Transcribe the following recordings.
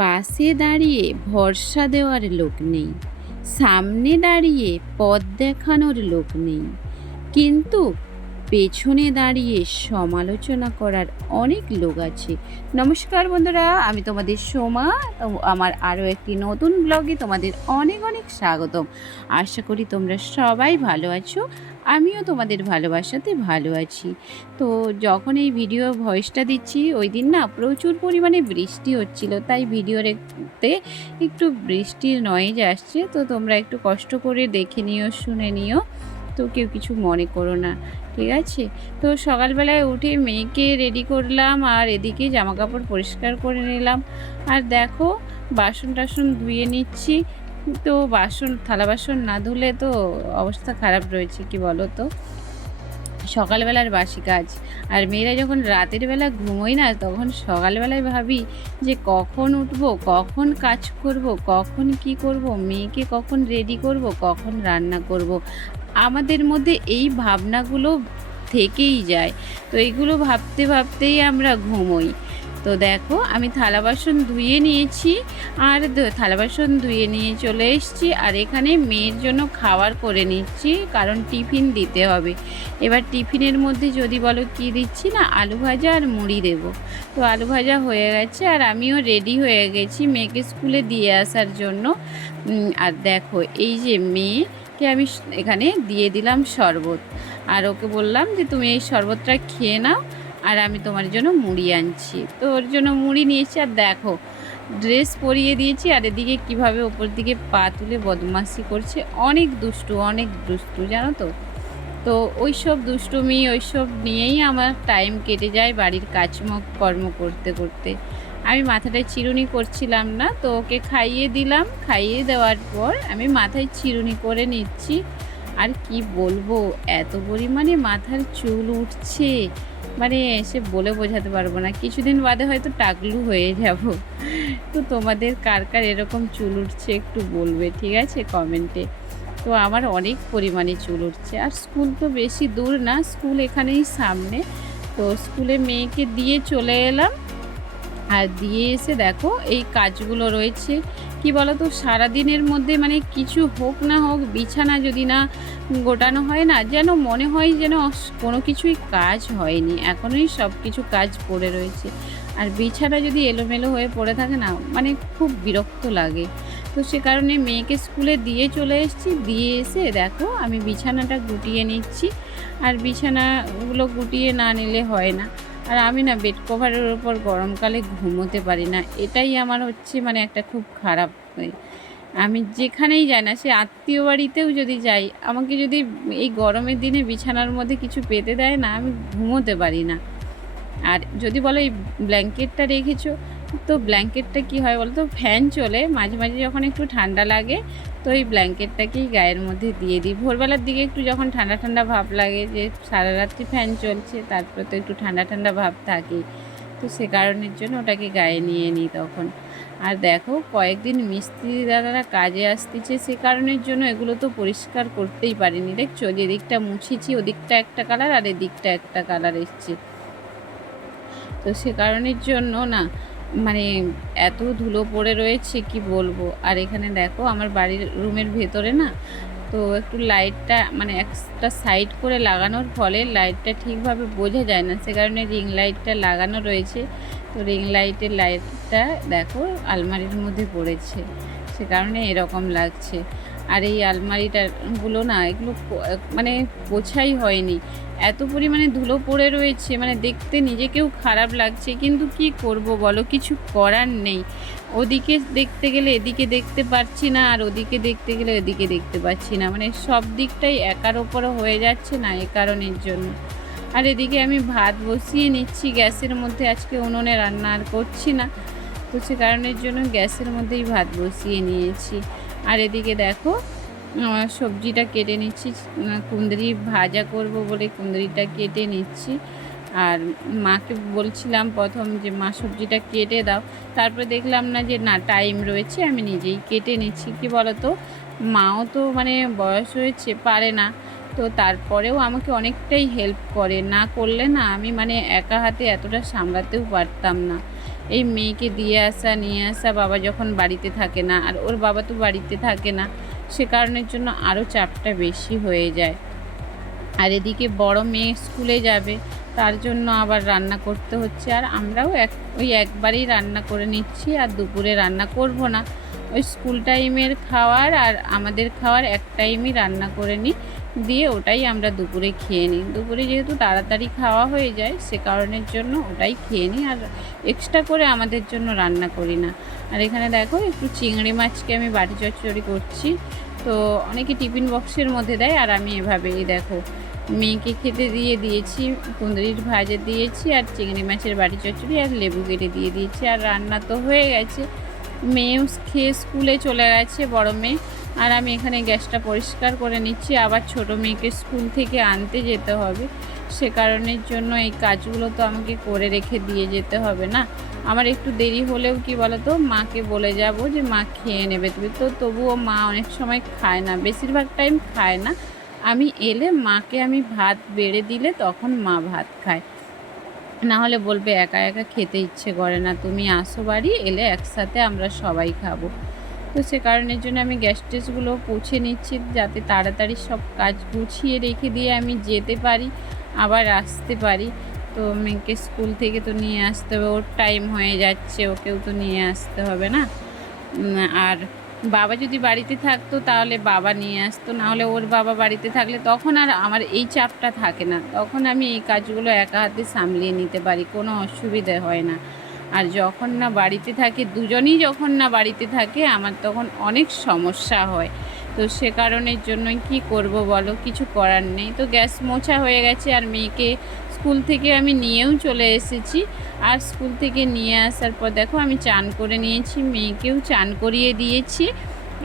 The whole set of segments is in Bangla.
পাশে দাঁড়িয়ে ভরসা দেওয়ার লোক নেই, সামনে দাঁড়িয়ে পথ দেখানোর লোক নেই, কিন্তু পেছনে দাঁড়িয়ে সমালোচনা করার অনেক লোক আছে। নমস্কার বন্ধুরা, আমি তোমাদের সোমা। আমার আরও একটি নতুন ব্লগে তোমাদের অনেক অনেক স্বাগতম। আশা করি তোমরা সবাই ভালো আছো, আমিও তোমাদের ভালোবাসাতে ভালো আছি। তো যখন এই ভিডিও ভয়েসটা দিচ্ছি ওই দিন না প্রচুর পরিমাণে বৃষ্টি হচ্ছিল, তাই ভিডিওতে একটু বৃষ্টির নয়েজ আসছে। তো তোমরা একটু কষ্ট করে দেখে নিও, শুনে নিও, তো কেউ কিছু মনে করো না, ঠিক আছে? তো সকালবেলায় উঠে মেয়েকে রেডি করলাম, আর এদিকে জামা কাপড় পরিষ্কার করে নিলাম। আর দেখো বাসন টাসন ধুয়ে নিচ্ছি। তো থালা বাসন না ধুলে তো অবস্থা খারাপ রয়েছে, কি বলো তো? সকালবেলার বাসি কাজ। আর মেয়েরা যখন রাতের বেলা ঘুমোই না, তখন সকালবেলায় ভাবি যে কখন উঠবো, কখন কাজ করব, কখন কি করব, মেয়েকে কখন রেডি করব, কখন রান্না করব। আমাদের মধ্যে এই ভাবনাগুলো থেকেই যায়। তো এইগুলো ভাবতে ভাবতেই আমরা ঘুমোই। তো দেখো আমি থালা বাসন ধুয়ে নিয়েছি, আর থালা বাসন ধুয়ে নিয়ে চলে এসেছি। আর এখানে মেয়ের জন্য খাবার করে নিচ্ছি, কারণ টিফিন দিতে হবে। এবার টিফিনের মধ্যে যদি বলো কি দিচ্ছি না, আলু ভাজা আর মুড়ি দেব। তো আলু ভাজা হয়ে গেছে, আর আমিও রেডি হয়ে গেছি মেয়েকে স্কুলে দিয়ে আসার জন্য। আর দেখো এই যে মেয়েকে আমি এখানে দিয়ে দিলাম শরবত, আর ওকে বললাম যে তুমি এই শরবতটা খেয়ে নাও, আর আমি তোমার জন্য মুড়ি আনছি। তো ওর জন্য মুড়ি নিয়েছি। আর দেখো ড্রেস পরিয়ে দিয়েছি, আর এদিকে কীভাবে ওপর দিকে পা তুলে বদমাশি করছে। অনেক দুষ্টু জানো তো। তো ওইসব দুষ্টুমি ওইসব নিয়েই আমার টাইম কেটে যায় বাড়ির কর্ম করতে করতে। আমি মাথাটায় চিরুনি করছিলাম না, তো ওকে খাইয়ে দিলাম। খাইয়ে দেওয়ার পর আমি মাথায় চিরুনি করে নিচ্ছি। আর কি বলবো, এত পরিমাণে মাথার চুল উঠছে, মানে সে বলে বোঝাতে পারবো না। কিছুদিন বাদে হয়তো টাকলু হয়ে যাব। তো তোমাদের কার কার এরকম চুল উঠছে একটু বলবে, ঠিক আছে, কমেন্টে। তো আমার অনেক পরিমাণে চুল উঠছে। আর স্কুল তো বেশি দূর না, স্কুল এখানেই সামনে। তো স্কুলে মেয়েকে দিয়ে চলে এলাম। আর দিয়ে এসে দেখো এই কাজগুলো রয়েছে। কি বলো তো, সারাদিনের মধ্যে মানে কিছু হোক না হোক, বিছানা যদি না গোটানো হয় না, যেন মনে হয় যেন কোনো কিছুই কাজ হয়নি, এখনোই সব কিছু কাজ পড়ে রয়েছে। আর বিছানা যদি এলোমেলো হয়ে পড়ে থাকে না, মানে খুব বিরক্ত লাগে। তো সে কারণে মেয়েকে স্কুলে দিয়ে চলে এসেছি। দিয়ে এসে দেখো আমি বিছানাটা গুটিয়ে নিচ্ছি। আর বিছানাগুলো গুটিয়ে না নিলে হয় না। আর আমি না বেড কভারের ওপর গরমকালে ঘুমোতে পারি না, এটাই আমার হচ্ছে মানে একটা খুব খারাপ। আমি যেখানেই যাই না, সে আত্মীয় বাড়িতেও যদি যাই, আমাকে যদি এই গরমের দিনে বিছানার মধ্যে কিছু পেতে দেয় না, আমি ঘুমোতে পারি না। আর যদি বলো এই ব্ল্যাঙ্কেটটা রেখেছো, তো ব্ল্যাঙ্কেটটা কি হয় বলো তো, ফ্যান চলে মাঝে মাঝে যখন একটু ঠান্ডা লাগে, তো এই ব্ল্যাঙ্কেটটাকেই গায়ের মধ্যে দিয়ে দিই। ভোরবেলার দিকে একটু যখন ঠান্ডা ঠান্ডা ভাব লাগে, যে সারা রাত্রি ফ্যান চলছে, তারপরে তো একটু ঠান্ডা ঠান্ডা ভাব থাকে, তো সে কারণের জন্য ওটাকে গায়ে নিয়ে নিই তখন। আর দেখো কয়েকদিন মিস্ত্রি দাদারা কাজে আসতেছে, সে কারণের জন্য এগুলো তো পরিষ্কার করতেই পারিনি। দেখছো যেদিকটা মুছেছি ওদিকটা একটা কালার, আর এদিকটা একটা কালার এসছে। তো সে কারণের জন্য না মানে এত ধুলো পড়ে রয়েছে কি বলবো। আর এখানে দেখো আমার বাড়ির রুমের ভেতরে না, তো একটু লাইটটা মানে একটা সাইড করে লাগানোর ফলে লাইটটা ঠিকভাবে বোঝা যায় না, সে কারণে রিং লাইটটা লাগানো রয়েছে। তো রিং লাইটের লাইটটা দেখো আলমারির মধ্যে পড়েছে, সে কারণে এরকম লাগছে। আর এই আলমারিটাগুলো না, এগুলো মানে পোছাই হয়নি, এত পরিমাণে ধুলো পড়ে রয়েছে, মানে দেখতে নিজেকেও খারাপ লাগছে। কিন্তু কি করব বলো, কিছু করার নেই। ওদিকে দেখতে গেলে এদিকে দেখতে পাচ্ছি না, আর ওদিকে দেখতে গেলে এদিকে দেখতে পাচ্ছি না, মানে সব দিকটাই একার ওপরে হয়ে যাচ্ছে না, এ কারণের জন্য। আর এদিকে আমি ভাত বসিয়ে নিচ্ছি গ্যাসের মধ্যে, আজকে উনুনে রান্না আর করছি না, তো সে কারণের জন্য গ্যাসের মধ্যেই ভাত বসিয়ে নিয়েছি। আর এদিকে দেখো সবজিটা কেটে নিচ্ছি, কুঁদরি ভাজা করব বলে কুঁদরিটা কেটে নিচ্ছি। আর মাকে বলছিলাম প্রথম যে মা সবজিটা কেটে দাও, তারপরে দেখলাম না যে না টাইম রয়েছে, আমি নিজেই কেটে নিচ্ছি। কি বলো তো, মাও তো মানে বয়স হয়েছে, পারে না, তো তারপরেও আমাকে অনেকটাই হেল্প করে, না করলে না আমি মানে একা হাতে এতটা সামলাতেও পারতাম না। এই মেয়েকে দিয়ে আসা নিয়ে আসা, বাবা যখন বাড়িতে থাকে না, আর ওর বাবা তো বাড়িতে থাকে না, সে কারণের জন্য আরও চাপটা বেশি হয়ে যায়। আর এদিকে বড় মেয়ে স্কুলে যাবে, তার জন্য আবার রান্না করতে হচ্ছে। আর আমরাও ওই একবারেই রান্না করে নিচ্ছি, আর দুপুরে রান্না করব না। ওই স্কুল টাইমের খাওয়ার আর আমাদের খাওয়ার এক টাইমই রান্না করে নিই, দিয়ে ওটাই আমরা দুপুরে খেয়ে নিই। দুপুরে যেহেতু তাড়াতাড়ি খাওয়া হয়ে যায়, সে কারণের জন্য ওটাই খেয়ে নিই, আর এক্সট্রা করে আমাদের জন্য রান্না করি না। আর এখানে দেখো একটু চিংড়ি মাছকে আমি বাটি চচ্চড়ি করছি। তো অনেকে টিফিন বক্সের মধ্যে দেয়, আর আমি এভাবেই দেখো মেয়েকে খেতে দিয়ে দিয়েছি, কুঁদরির ভাজা দিয়েছি, আর চিংড়ি মাছের বাটি চচ্চড়ি আর লেবু কেটে দিয়ে দিয়েছি। আর রান্না তো হয়ে গেছে, মেয়েও খেয়ে স্কুলে চলে গেছে বড় মেয়ে। আর আমি এখানে গ্যাসটা পরিষ্কার করে নিচ্ছি, আবার ছোট মেয়েকে স্কুল থেকে আনতে যেতে হবে, সে কারণের জন্য এই কাজগুলো তো আমাকে করে রেখে দিয়ে যেতে হবে না। আমার একটু দেরি হলেও কি বলো তো, মাকে বলে যাব যে মা খেয়ে নেবে তুমি, তো তবুও মা অনেক সময় খায় না, বেশিরভাগ টাইম খায় না। আমি এলে মাকে আমি ভাত বেড়ে দিলে তখন মা ভাত খায়, না হলে বলবে একা একা খেতে ইচ্ছে করে না, তুমি আসো বাড়ি, এলে একসাথে আমরা সবাই খাবো। তো সে কারণের জন্য আমি গ্যাস টেসগুলো পুছে নিচ্ছি, যাতে তাড়াতাড়ি সব কাজ গুছিয়ে রেখে দিয়ে আমি যেতে পারি, আবার আসতে পারি। তো মেয়েকে স্কুল থেকে তো নিয়ে আসতে হবে, ওর টাইম হয়ে যাচ্ছে, ওকেও তো নিয়ে আসতে হবে না। আর বাবা যদি বাড়িতে থাকতো তাহলে বাবা নিয়ে আসতো, না হলে ওর বাবা বাড়িতে থাকলে তখন আর আমার এই চাপটা থাকে না, তখন আমি এই কাজগুলো একা হাতে সামলিয়ে নিতে পারি, কোনো অসুবিধে হয় না। আর যখন না বাড়িতে থাকে, দুজনই যখন না বাড়িতে থাকে, আমার তখন অনেক সমস্যা হয়। তো সে কারণের জন্য কি করব বলো, কিছু করার নেই। তো গ্যাস মোছা হয়ে গেছে, আর মেয়েকে স্কুল থেকে আমি নিয়েও চলে এসেছি। আর স্কুল থেকে নিয়ে আসার পর দেখো আমি চান করে নিয়েছি, মেয়েকেও চান করিয়ে দিয়েছি।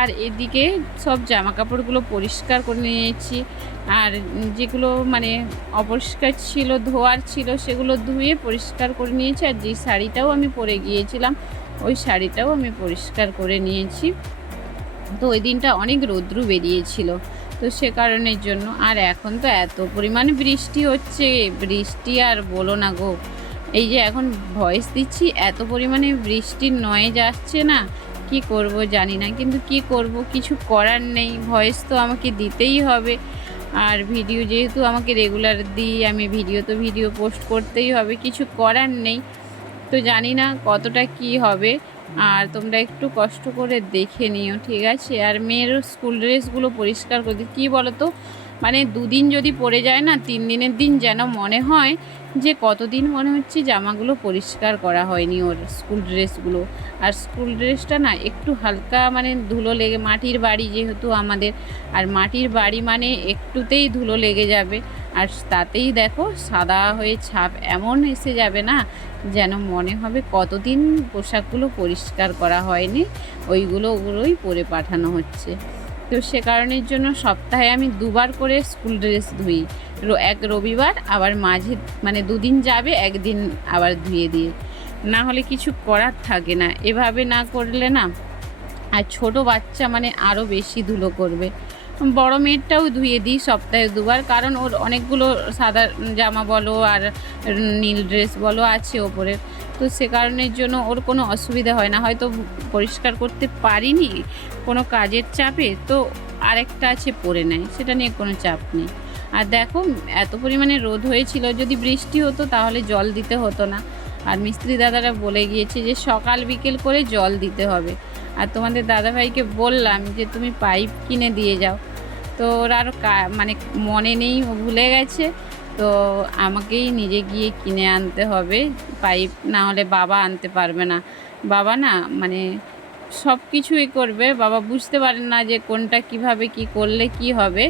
আর এদিকে সব জামা কাপড়গুলো পরিষ্কার করে নিয়েছি, আর যেগুলো মানে অপরিষ্কার ছিল, ধোয়ার ছিল, সেগুলো ধুয়ে পরিষ্কার করে নিয়েছি। আর যে শাড়িটাও আমি পরে গিয়েছিলাম, ওই শাড়িটাও আমি পরিষ্কার করে নিয়েছি। তো ওই দিনটা অনেক রৌদ্র বেরিয়েছিল, তো সে কারণের জন্য। আর এখন তো এত পরিমাণে বৃষ্টি হচ্ছে, বৃষ্টি আর বলো না গো। এই যে এখন ভয়েস দিচ্ছি, এত পরিমাণে বৃষ্টির নয়েজ আসছে না, কি করব জানি না, কিন্তু কি করব, কিছু করার নেই, ভয়েস তো আমাকে দিতেই হবে। আর ভিডিও যেহেতু আমাকে রেগুলার দিই আমি, ভিডিও পোস্ট করতেই হবে, কিছু করার নেই। তো জানি না কতটা কি হবে, আর তোমরা একটু কষ্ট করে দেখে নিও, ঠিক আছে। আর মেয়েরও স্কুল ড্রেসগুলো পরিষ্কার করে দিই, কী বলো তো, মানে দুদিন যদি পরে যায় না, 3 দিনের দিন যেন মনে হয় যে কতদিন মনে হচ্ছে জামাগুলো পরিষ্কার করা হয়নি ওর, স্কুল ড্রেসগুলো। আর স্কুল ড্রেসটা না একটু হালকা মানে ধুলো লেগে, মাটির বাড়ি যেহেতু আমাদের, আর মাটির বাড়ি মানে একটুতেই ধুলো লেগে যাবে, আর তাতেই দেখো সাদা হয়ে ছাপ এমন এসে যাবে না, যেন মনে হবে কতদিন পোশাকগুলো পরিষ্কার করা হয়নি, ওগুলোই পরে পাঠানো হচ্ছে। তো সে কারণের জন্য সপ্তাহে আমি 2বার করে স্কুল ড্রেস ধুই, এক রবিবার, আবার মাঝে মানে 2 দিন যাবে, একদিন আবার ধুয়ে দিয়ে, না হলে কিছু করার থাকে না, এভাবে না করলে না। আর ছোট বাচ্চা মানে আরও বেশি ধুলো করবে। বড় মেয়েরটাও ধুয়ে দিই সপ্তাহে 2বার, কারণ ওর অনেকগুলো সাদা জামা বলো আর নীল ড্রেস বলো আছে ওপরে, তো সে কারণের জন্য ওর কোনো অসুবিধা হয় না। হয়তো পরিষ্কার করতে পারিনি কোনো কাজের চাপে, তো আরেকটা আছে পরে নেয়, সেটা নিয়ে কোনো চাপ নেই। আর দেখো এত পরিমাণে রোদ হয়েছিল, যদি বৃষ্টি হতো তাহলে জল দিতে হতো না। আর মিস্ত্রি দাদারা বলে গিয়েছে যে সকাল বিকেল করে জল দিতে হবে। আর তোমাদের দাদাভাইকে বললাম যে তুমি পাইপ কিনে দিয়ে যাও, তো ওর আর মানে মনে নেই, ও ভুলে গেছে। তো আমাকেই নিজে গিয়ে কিনে আনতে হবে পাইপ, না হলে বাবা আনতে পারবে না। বাবা না মানে সব কিছুই করবে, বাবা বুঝতে পারেন না যে কোনটা কিভাবে কি করলে কি হবে।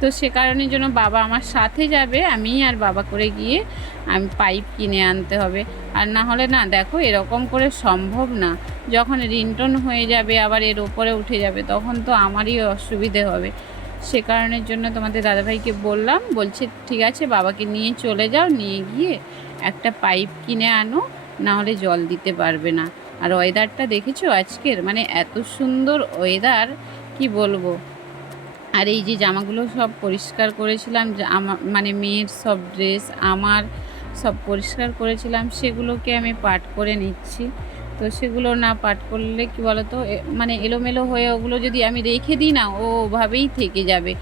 তো সে কারণের জন্য বাবা আমার সাথে যাবে, আমি আর বাবা করে গিয়ে আমি পাইপ কিনে আনতে হবে। আর না হলে না দেখো এরকম করে সম্ভব না, যখন রিংটোন হয়ে যাবে আবার এর ওপরে উঠে যাবে, তখন তো আমারই অসুবিধে হবে। সে কারণের জন্য তোমাদের দাদাভাইকে বললাম, বলছে ঠিক আছে বাবাকে নিয়ে চলে যাও, নিয়ে গিয়ে একটা পাইপ কিনে আনো, না হলে জল দিতে পারবে না। আর ওয়েদারটা দেখেছো আজকের, মানে এত সুন্দর ওয়েদার, কি বলবো। আর এই যে জামাগুলো সব পরিষ্কার করেছিলাম, আমার মানে মেয়ের সব ড্রেস, আমার সব পরিষ্কার করেছিলাম, সেগুলোকে আমি পাট করে নিচ্ছি। তো সেগুলো না পাট করলে কি বলো তো, মানে এলোমেলো হয়ে ওগুলো যদি আমি রেখে দিই না, ও ওভাবেই থেকে যাবে,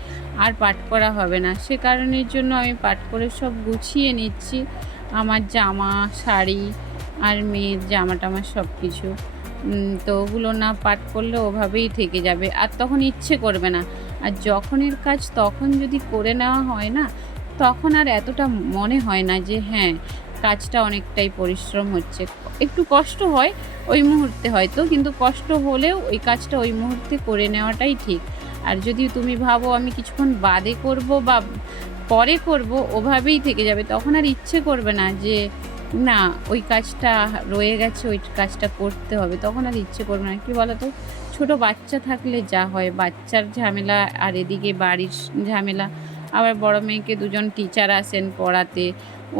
আর পাট করা হবে না। সে কারণের জন্য আমি পাট করে সব গুছিয়ে নিচ্ছি, আমার জামা, শাড়ি আর মেয়ের জামা টামা সব কিছু। তো ওগুলো না পাট করলে ওভাবেই থেকে যাবে, আর তখন ইচ্ছে করবে না। আর যখনের কাজ তখন যদি করে নেওয়া হয় না, তখন আর এতটা মনে হয় না যে হ্যাঁ, কাজটা অনেকটাই পরিশ্রম হচ্ছে। একটু কষ্ট হয় ওই মুহূর্তে হয়তো, কিন্তু কষ্ট হলেও ওই কাজটা ওই মুহূর্তে করে নেওয়াটাই ঠিক। আর যদি তুমি ভাবো আমি কিছুক্ষণ বাদে করব বা পরে করব, ওভাবেই থেকে যাবে। তখন আর ইচ্ছে করবে না যে না, ওই কাজটা রয়ে গেছে, ওই কাজটা করতে হবে। তখন আর ইচ্ছে করবে না। কি বলো তো, ছোটো বাচ্চা থাকলে যা হয়, বাচ্চার ঝামেলা আর এদিকে বাড়ির ঝামেলা। আবার বড় মেয়েকে দুজন টিচার আসেন পড়াতে,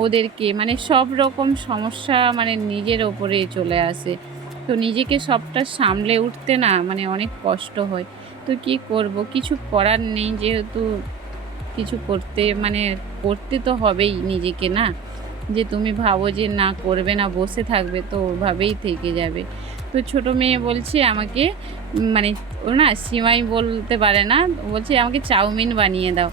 ওদেরকে মানে সব রকম সমস্যা মানে নিজের ওপরে চলে আসে। তো নিজেকে সবটা সামলে উঠতে না মানে অনেক কষ্ট হয়। তো কি করব, কিছু করার নেই, যেহেতু কিছু করতে মানে করতে তো হবেই নিজেকে, না যে তুমি ভাবো যে না করবে না, বসে থাকবে, তো ওভাবেই থেকে যাবে। তো ছোট মেয়ে বলছে আমাকে, মানে ও না সিমাই বলতে পারে না, ও বলছে আমাকে চাউমিন বানিয়ে দাও।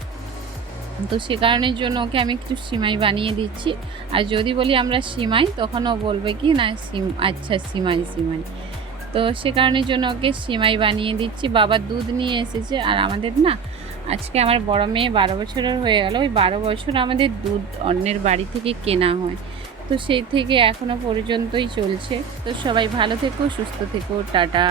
তো সে কারণের জন্য ওকে আমি একটু সিমাই বানিয়ে দিচ্ছি। আর যদি বলি আমরা সিমাই, তখন ও বলবে কি না আচ্ছা সিমাই সিমাই। তো সে কারণের জন্য ওকে সিমাই বানিয়ে দিচ্ছি। বাবা দুধ নিয়ে এসেছে, আর আমাদের না আজকে আমার বড় মেয়ে 12 বছরের হয়ে গেল। ওই 12 বছর আমাদের দুধ অন্যের বাড়ি থেকে কেনা হয়। তো সেই থেকে এখনো পর্যন্তই চলছে। তো সবাই ভালো থেকো, সুস্থ থেকো, টাটা।